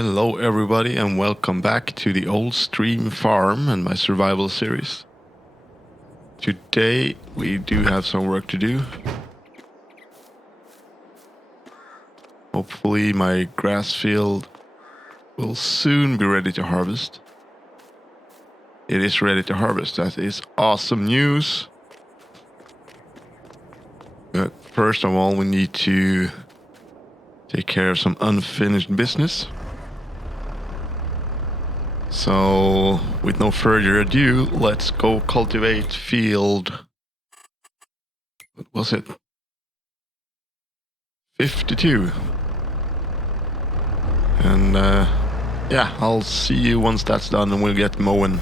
Hello, everybody, and welcome back to the Old Stream Farm and my survival series. Today, we do have some work to do. Hopefully, my grass field will soon be ready to harvest. It is ready to harvest. That is awesome news. But first of all, we need to take care of some unfinished business. So, with no further ado, let's go cultivate field. What was it? 52. And yeah, I'll see you once that's done and we'll get mowing.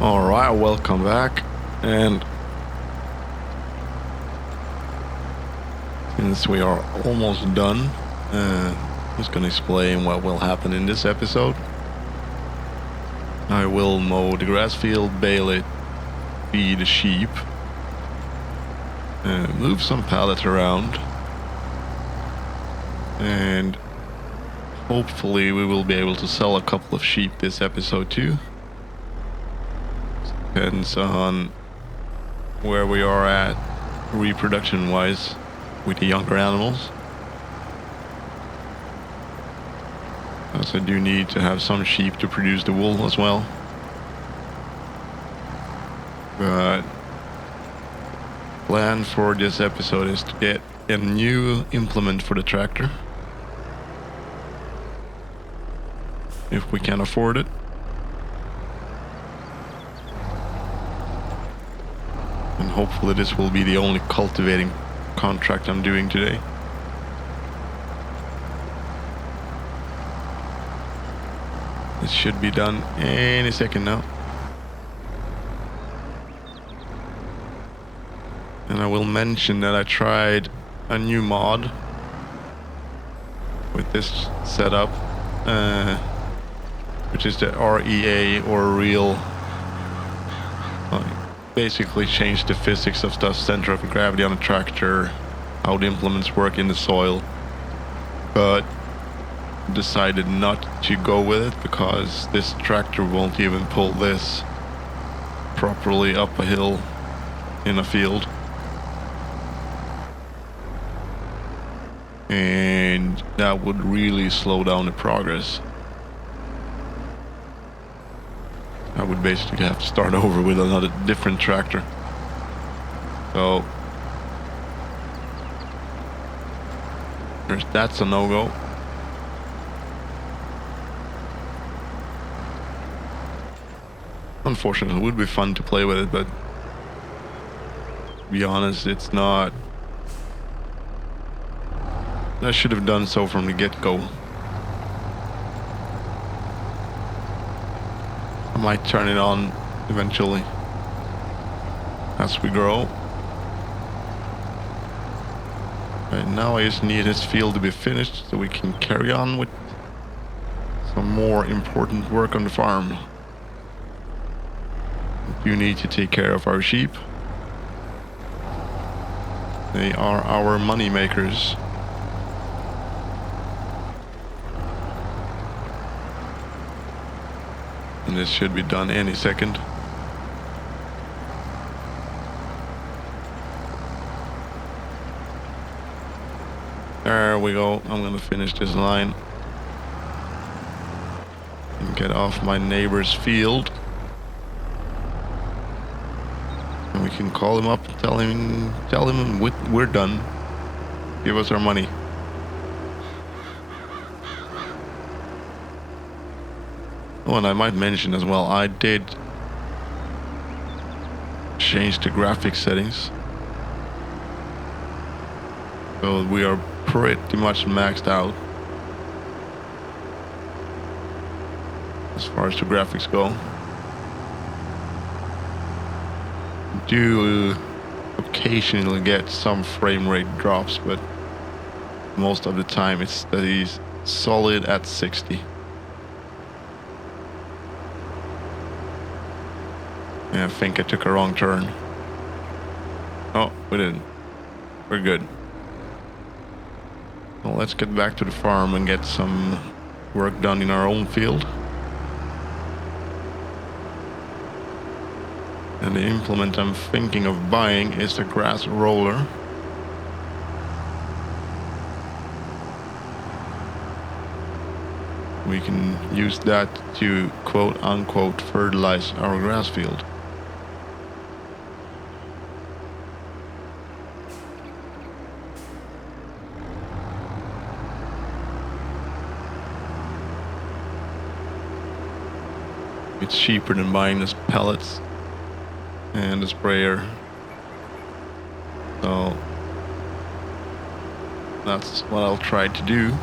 Alright, welcome back, and since we are almost done, I'm just gonna explain what will happen in this episode. I will mow the grass field, bale it, feed the sheep, move some pallets around, and hopefully we will be able to sell a couple of sheep this episode too. Depends on where we are at reproduction wise with the younger animals. As I do need to have some sheep to produce the wool as well. But plan for this episode is to get a new implement for the tractor, if we can afford it. And hopefully this will be the only cultivating contract I'm doing today. It should be done any second now. And I will mention that I tried a new mod with this setup, which is the REA, or real. Basically change the physics of stuff, center of gravity on a tractor, how the implements work in the soil, but decided not to go with it because this tractor won't even pull this properly up a hill in a field, and that would really slow down the progress. I would basically have to start over with another different tractor. So that's a no-go. Unfortunately, it would be fun to play with it, but to be honest, it's not. I should have done so from the get-go. I might turn it on eventually as we grow. Right now I just need this field to be finished so we can carry on with some more important work on the farm. We do need to take care of our sheep. They are our money makers. And this should be done any second. There we go. I'm gonna finish this line and get off my neighbor's field. And we can call him up and tell him we're done. Give us our money. Oh, and I might mention as well, I did change the graphics settings. So we are pretty much maxed out as far as the graphics go. Do occasionally get some frame rate drops, but most of the time it stays solid at 60. Yeah, I think I took a wrong turn. Oh, we didn't. We're good. Well, let's get back to the farm and get some work done in our own field. And the implement I'm thinking of buying is the grass roller. We can use that to quote unquote fertilize our grass field. It's cheaper than buying us pellets and a sprayer. So that's what I'll try to do.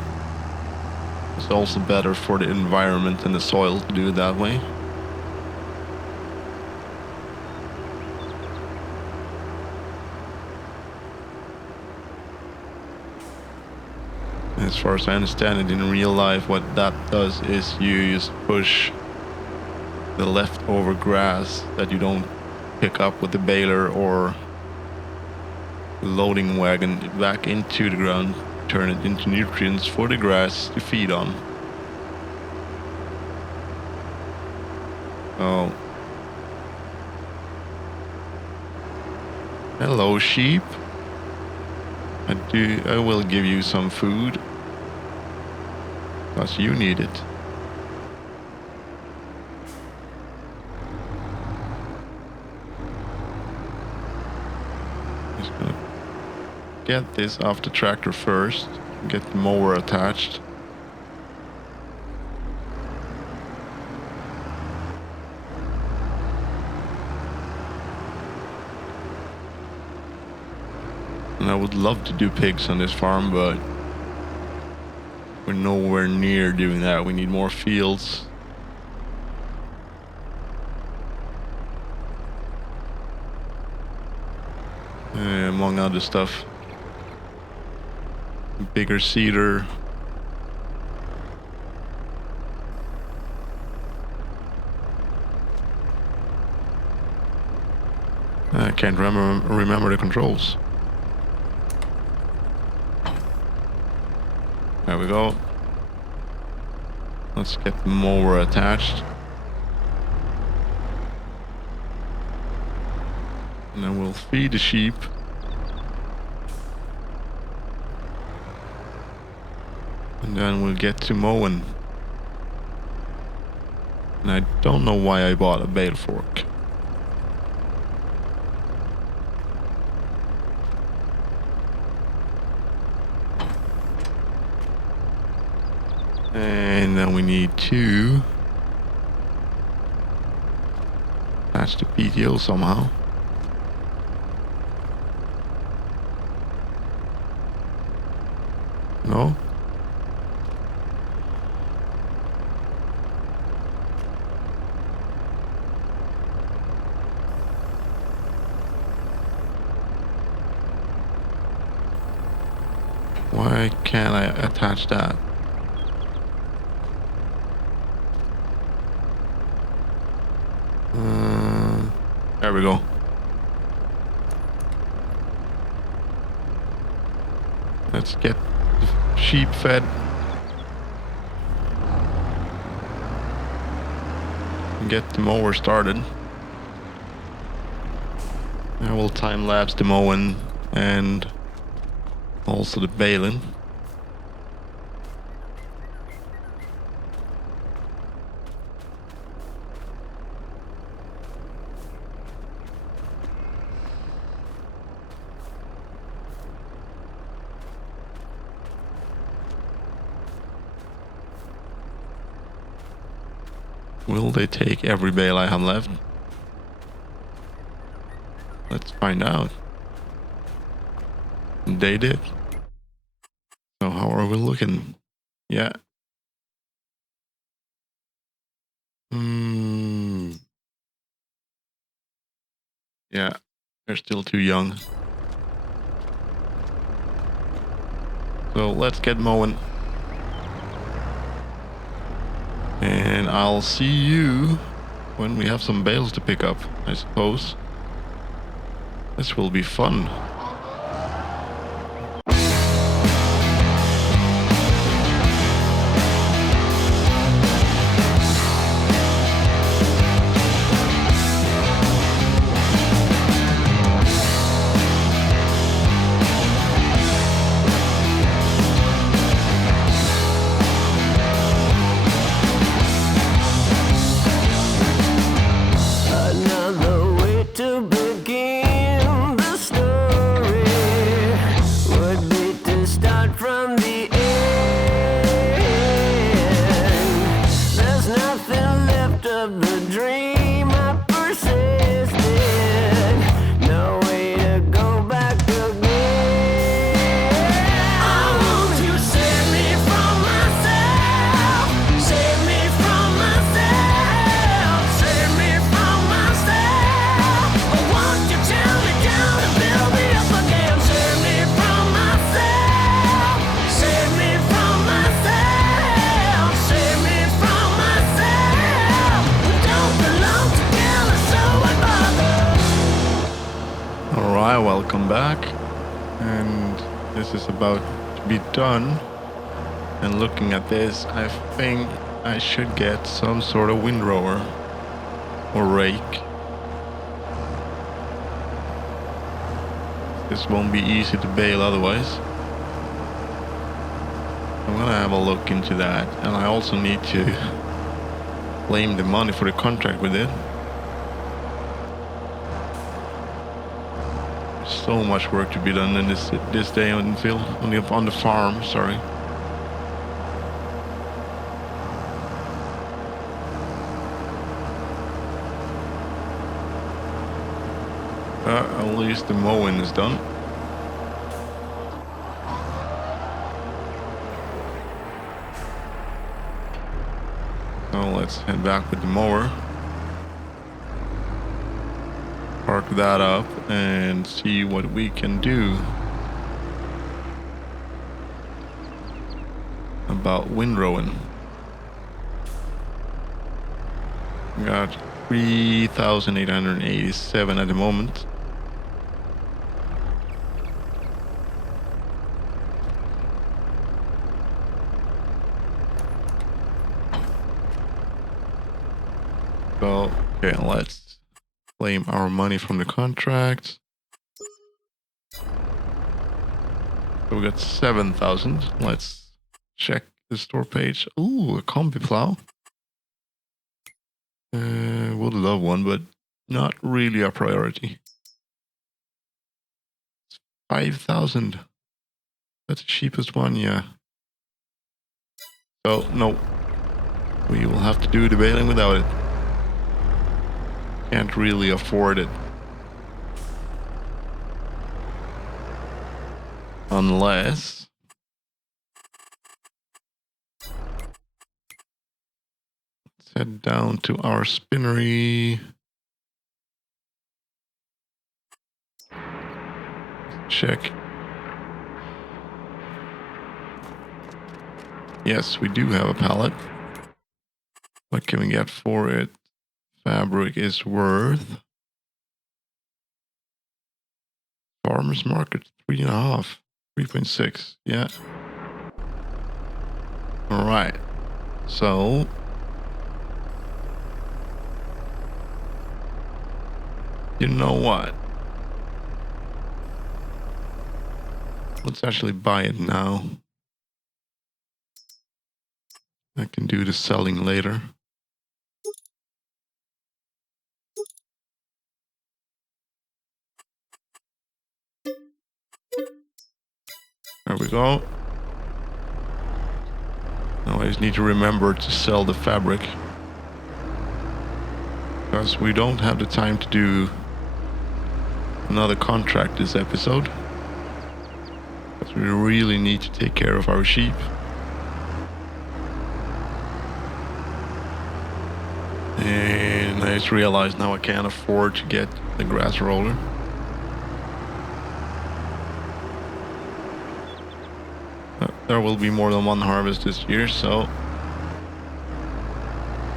It's also better for the environment and the soil to do it that way. As far as I understand it, in real life, what that does is you just push the leftover grass that you don't pick up with the baler or loading wagon back into the ground, turn it into nutrients for the grass to feed on. Oh. Hello, sheep. I will give you some food, because you need it. Just gonna get this off the tractor first, get the mower attached. And I would love to do pigs on this farm, but we're nowhere near doing that. We need more fields. Among other stuff. Bigger cedar. I can't remember the controls. There we go. Let's get the mower attached. And then we'll feed the sheep. And then we'll get to mowing. And I don't know why I bought a bale fork. And then we need to attach the PTO somehow. No? Why can't I attach that? There we go. Let's get the sheep fed. And get the mower started. I will time lapse the mowing and also the baling. Will they take every bale I have left? Let's find out. They did. So how are we looking? Yeah. Yeah. They're still too young. So let's get mowing. And I'll see you when we have some bales to pick up, I suppose. This will be fun. Another way to begin the story would be to start from the end. There's nothing left of the dream I persisted. No way to go back again. I want to save me from myself. Save me from myself. Save me from myself. I want you to tear me down and build me up again. Save me from myself. Save me from myself. Save me from myself. We don't belong together, so why bother? Alright, welcome back. And this is about to be done. And looking at this, I think I should get some sort of windrower or rake. This won't be easy to bale otherwise. I'm gonna have a look into that. And I also need to claim the money for the contract with it. So much work to be done in this day on the field, on the farm. Sorry. At least the mowing is done. So let's head back with the mower. Park that up and see what we can do about windrowing. We got 3,887 at the moment. So, okay, let's claim our money from the contract. So we got 7,000. Let's check the store page. Ooh, a combi plow. Would love one, but not really a priority. 5,000. That's the cheapest one, yeah. So, no. We will have to do the baling without it. Can't really afford it. Unless... let's head down to our spinnery. Check. Yes, we do have a pallet. What can we get for it? Fabric is worth. Farmer's market 3.5, 3.6. Yeah. All right. So you know what? Let's actually buy it now. I can do the selling later. There we go. Now I just need to remember to sell the fabric, because we don't have the time to do another contract this episode. Because we really need to take care of our sheep. And I just realized now I can't afford to get the grass roller. There will be more than one harvest this year, so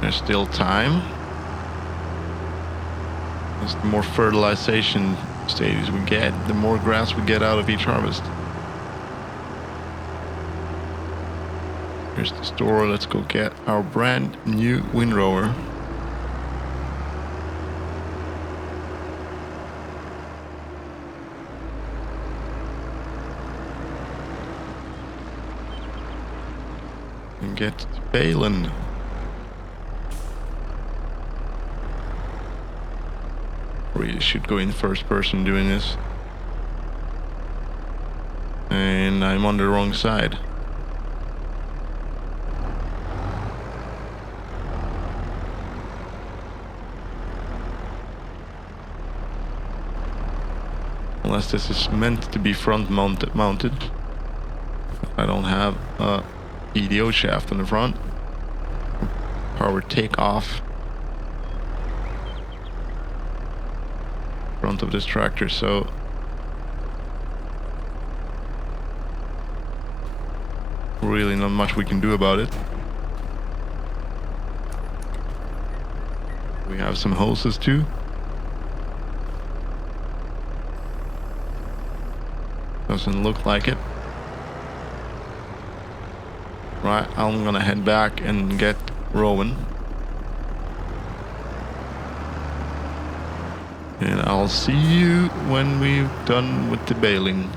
there's still time. As the more fertilization stages we get, the more grass we get out of each harvest. Here's the store. Let's go get our brand new windrower. And get baling. Really should go in first person doing this. And I'm on the wrong side. Unless this is meant to be front mounted. I don't have a EDO shaft in the front. Power takeoff. Front of this tractor, so really not much we can do about it. We have some hoses too. Doesn't look like it. Right, I'm gonna head back and get Rowan. And I'll see you when we've done with the baling.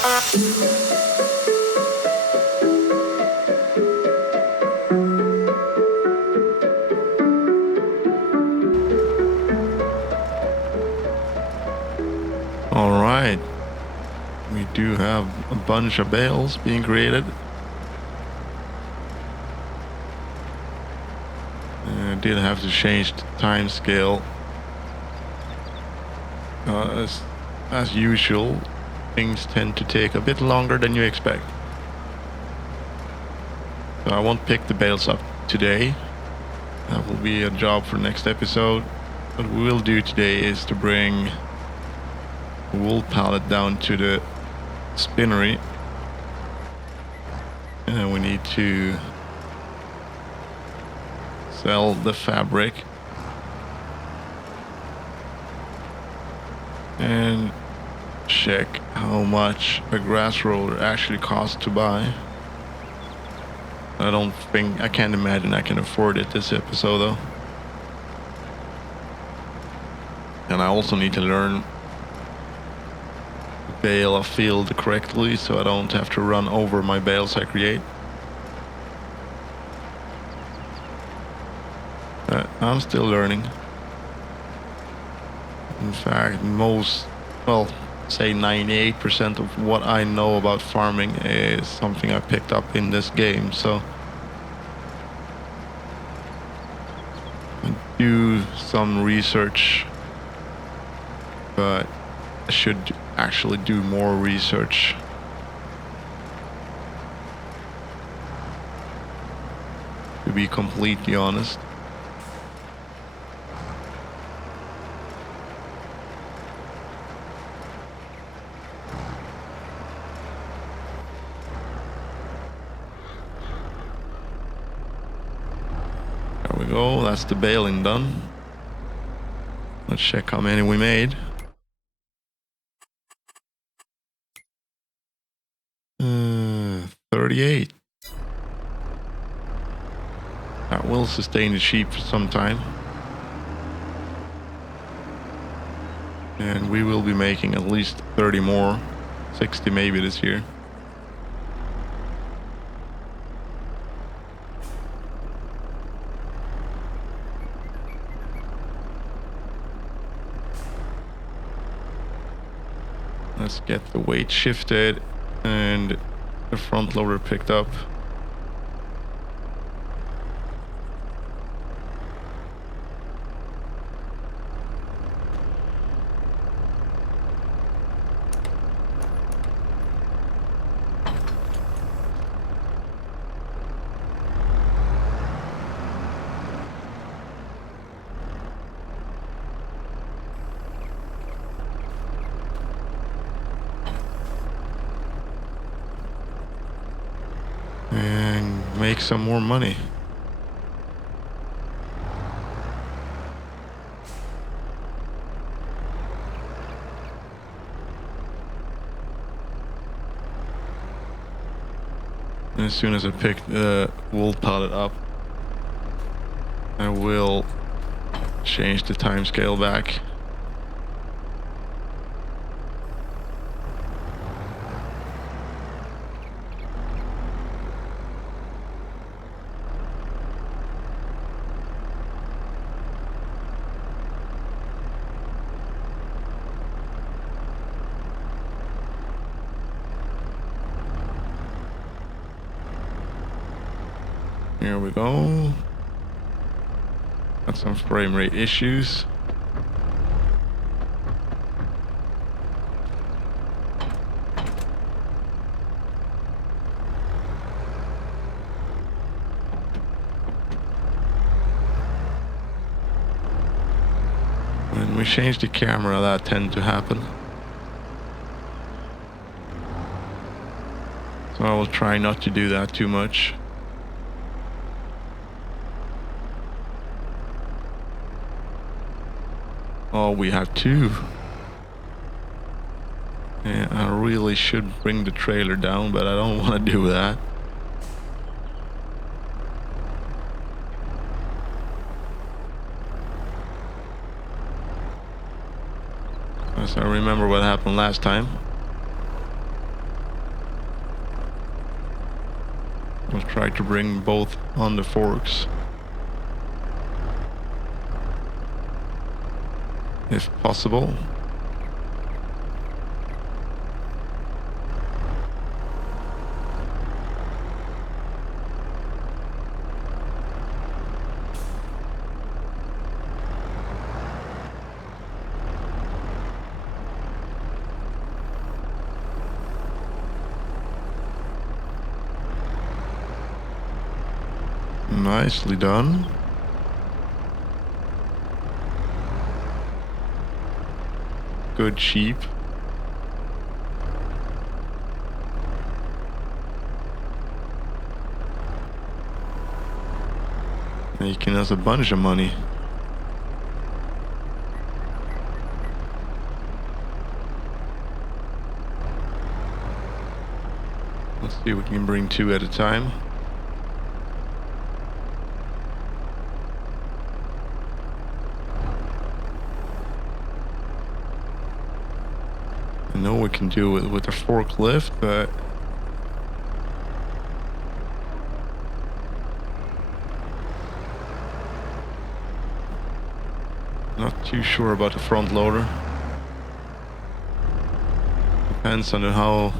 All right. We do have a bunch of bales being created. I did have to change the time scale. As usual, things tend to take a bit longer than you expect. So I won't pick the bales up today. That will be a job for next episode. What we will do today is to bring the wool pallet down to the spinnery. And then we need to sell the fabric. And check how much a grass roller actually costs to buy. I can't imagine I can afford it this episode though. And I also need to learn to bale a field correctly so I don't have to run over my bales I create. I'm still learning. In fact, say 98% of what I know about farming is something I picked up in this game, so I do some research, but I should actually do more research. To be completely honest. There we go, that's the baling done. Let's check how many we made. 38. That will sustain the sheep for some time. And we will be making at least 30 more, 60 maybe this year. Let's get the weight shifted and the front loader picked up. And make some more money. And as soon as I pick the wool pallet up, I will change the time scale back. Here we go. Got some frame rate issues. When we change the camera, that tends to happen. So I will try not to do that too much. Oh, we have two. Yeah, I really should bring the trailer down, but I don't want to do that. As I remember what happened last time. We'll try to bring both on the forks, if possible. Nicely done. Good sheep. Making us a bunch of money. Let's see if we can bring 2 at a time. I know we can do it with a forklift, but not too sure about the front loader. Depends on how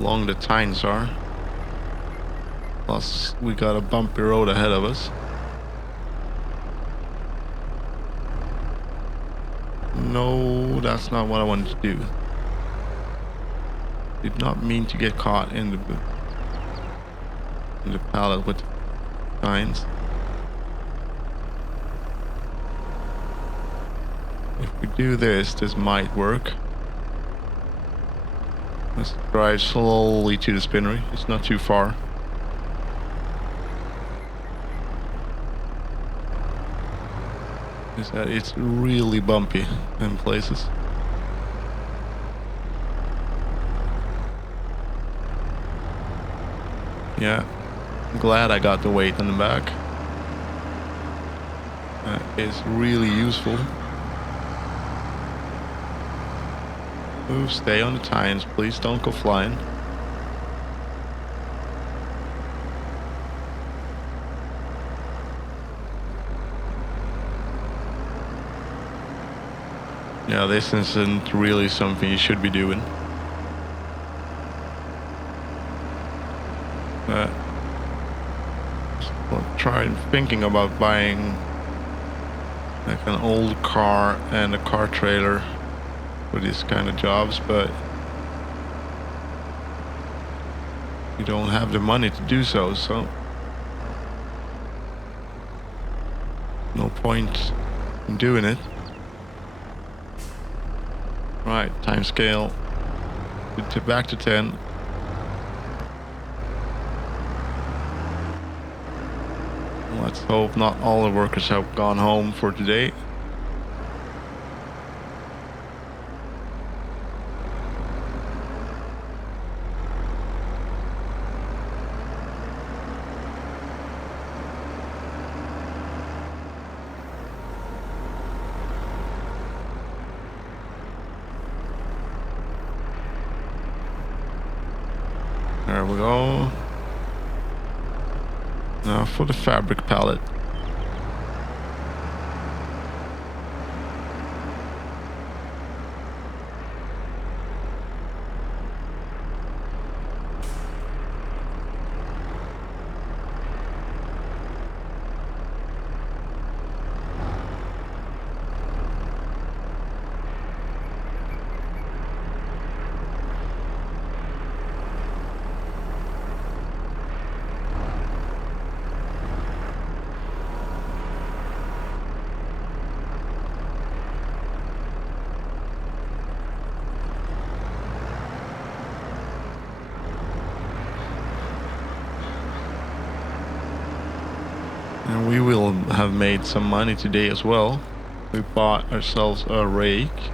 long the tines are. Plus, we got a bumpy road ahead of us. No, that's not what I wanted to do. Did not mean to get caught in the pallet with tines. If we do this, this might work. Let's drive slowly to the spinnery. It's not too far. Is that it's really bumpy in places. Yeah, I'm glad I got the weight in the back. It's really useful. Move, stay on the tines, please don't go flying. Yeah, this isn't really something you should be doing. But I'll try thinking about buying like an old car and a car trailer for these kind of jobs, but we don't have the money to do so, so no point in doing it. Right, time scale back to 10. Let's hope not all the workers have gone home for today. There we go. Now for the fabric pallet. And we will have made some money today as well. We bought ourselves a rake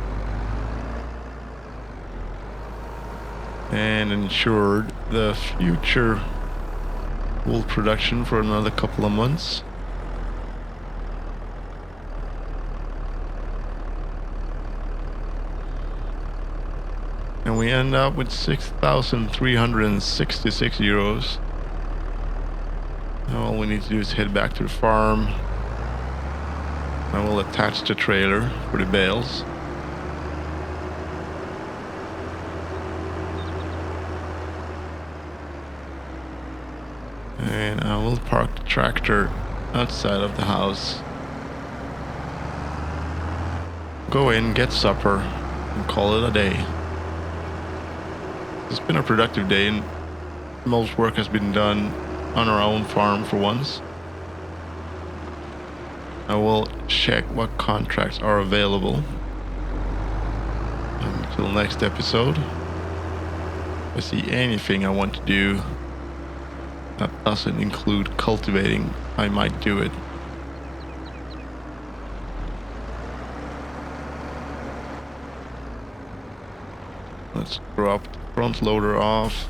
and ensured the future wool production for another couple of months. And we end up with 6,366 euros. All we need to do is head back to the farm. I will attach the trailer for the bales. And I will park the tractor outside of the house. Go in, get supper, and call it a day. It's been a productive day, and most work has been done on our own farm for once. I will check what contracts are available. Until next episode. If I see anything I want to do that doesn't include cultivating, I might do it. Let's drop the front loader off.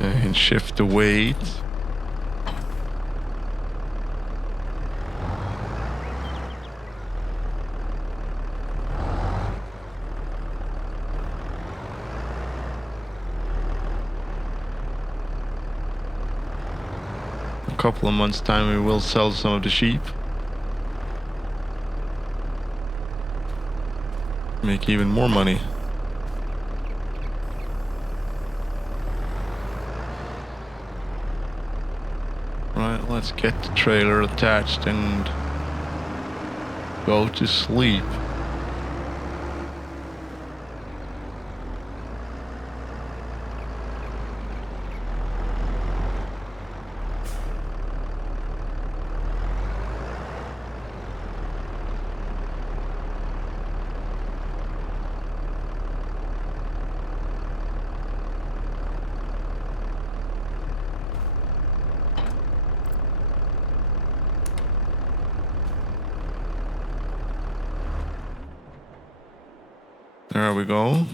And shift the weight. A couple of months' time we will sell some of the sheep. Make even more money. Right, let's get the trailer attached and go to sleep. There we go.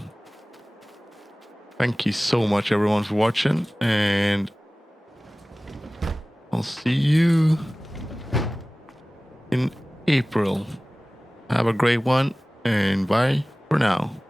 Thank you so much everyone for watching, and I'll see you in April. Have a great one, and bye for now.